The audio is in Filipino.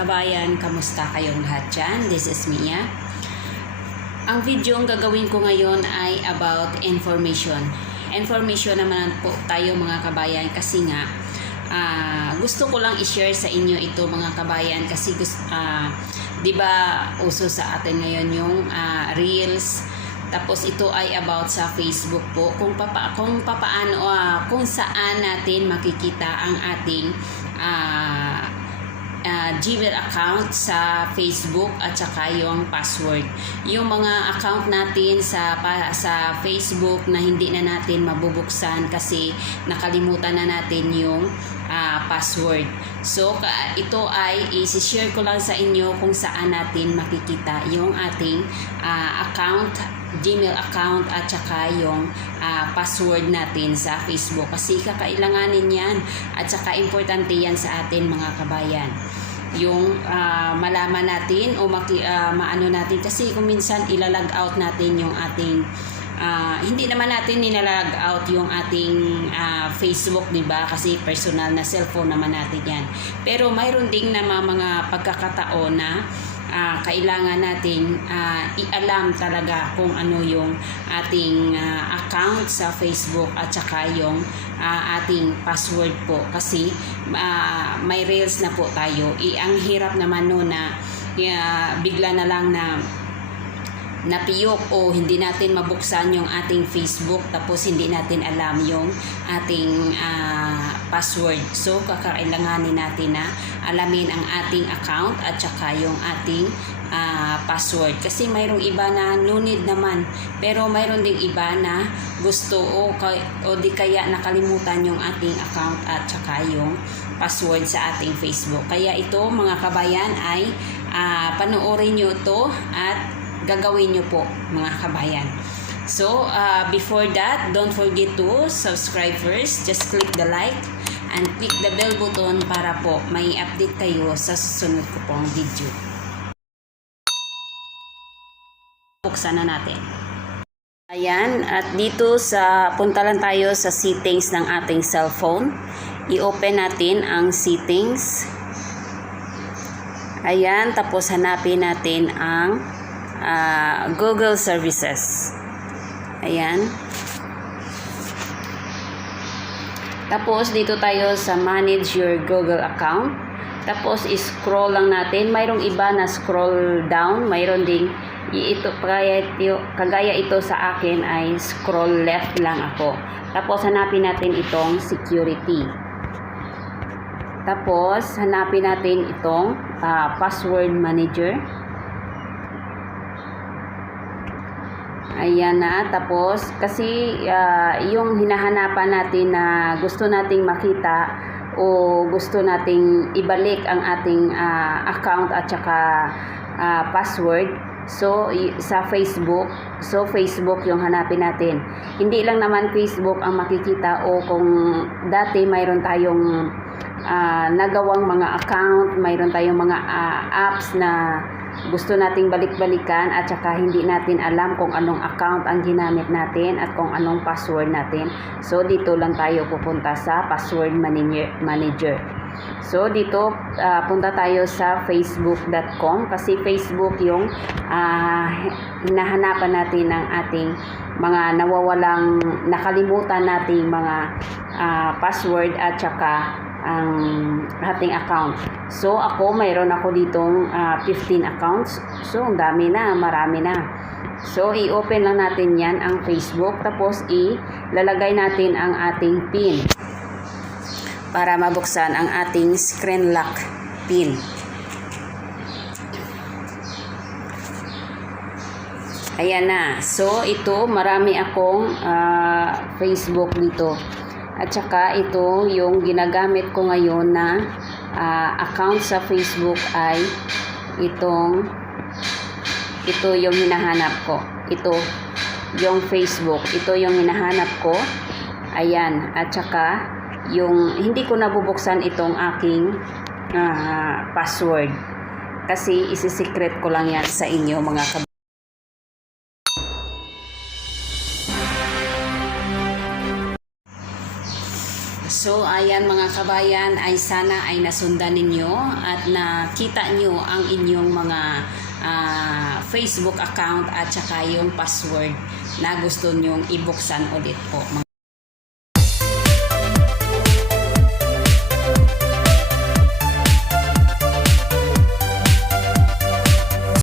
kabayan, kamusta kayong lahat dyan? This is Mia. Ang video ang gagawin ko ngayon ay about information. Information naman po tayo mga kabayan kasi nga ah, gusto ko lang i-share sa inyo ito mga kabayan kasi gusto, 'di ba uso sa atin ngayon yung ah, reels tapos ito ay about sa Facebook po kung papa kung papaano ah, kung saan natin makikita ang ating ah, ah, Gmail account sa Facebook at saka yung password. Yung mga account natin sa pa, sa Facebook na hindi na natin mabubuksan kasi nakalimutan na natin yung ah, password. So ka, ito ay i-share ko lang sa inyo kung saan natin makikita yung ating ah, account Gmail account at saka yung ah, password natin sa Facebook. Kasi kakailanganin yan at saka importante yan sa atin mga kabayan. Yung ah, malaman natin o maki, ah, maano natin. Kasi kung minsan ilalag out natin yung ating ah, hindi naman natin nilalag out yung ating ah, Facebook, 'di ba? Kasi personal na cellphone naman natin 'yan. Pero mayroon ding na mga, pagkakataon na ah, kailangan nating ah, ialam talaga kung ano yung ating ah, account sa Facebook at saka yung ah, ating password po kasi ah, may reels na po tayo. I, ang hirap naman no na yeah, bigla na lang na napiyok o hindi natin mabuksan yung ating Facebook tapos hindi natin alam yung ating ah, password. So, kakailanganin natin na alamin ang ating account at saka yung ating ah, password. Kasi mayroong iba na no need naman. Pero mayroon ding iba na gusto o, o di kaya nakalimutan yung ating account at saka yung password sa ating Facebook. Kaya ito mga kabayan ay ah, panoorin nyo to at gagawin nyo po mga kabayan. So, uh, before that, don't forget to subscribe first. Just click the like and click the bell button para po may update kayo sa susunod ko pong video. Buksan na natin. Ayan, at dito sa, punta lang tayo sa settings ng ating cellphone. I-open natin ang settings. Ayan, tapos hanapin natin ang ah, Google Services. Ayan. Tapos, dito tayo sa Manage Your Google Account. Tapos, scroll lang natin. Mayroong iba na scroll down. Mayroon ding ito, kagaya ito, kagaya ito sa akin ay scroll left lang ako. Tapos, hanapin natin itong security. Tapos, hanapin natin itong ah, password manager. Ayan na. Tapos, kasi ah, yung hinahanapan natin na gusto nating makita o gusto nating ibalik ang ating ah, account at saka ah, password. So, sa Facebook, so Facebook yung hanapin natin. Hindi lang naman Facebook ang makikita o kung dati mayroon tayong ah, nagawang mga account, mayroon tayong mga ah, apps na gusto nating balik-balikan at saka hindi natin alam kung anong account ang ginamit natin at kung anong password natin. So dito lang tayo pupunta sa password manager. So dito ah, punta tayo sa facebook.com kasi Facebook yung ah, hinahanapan natin ng ating mga nawawalang nakalimutan nating mga ah, password at saka ang ating account. So ako mayroon ako ditong ah, 15 accounts. So ang dami na, marami na. So i-open lang natin 'yan ang Facebook tapos ilalagay natin ang ating PIN para mabuksan ang ating screen lock PIN. Ayan na. So, ito, marami akong ah, Facebook dito. At saka, ito, yung ginagamit ko ngayon na ah, account sa Facebook ay itong, ito yung hinahanap ko. Ito, yung Facebook. Ito yung hinahanap ko. Ayan. At saka, yung, hindi ko nabubuksan itong aking ah, password. Kasi, isi-secret ko lang yan sa inyo, mga kab ayan mga kabayan, ay sana ay nasundan ninyo at nakita nyo ang inyong mga ah, Facebook account at saka yung password na gusto nyong ibuksan ulit po.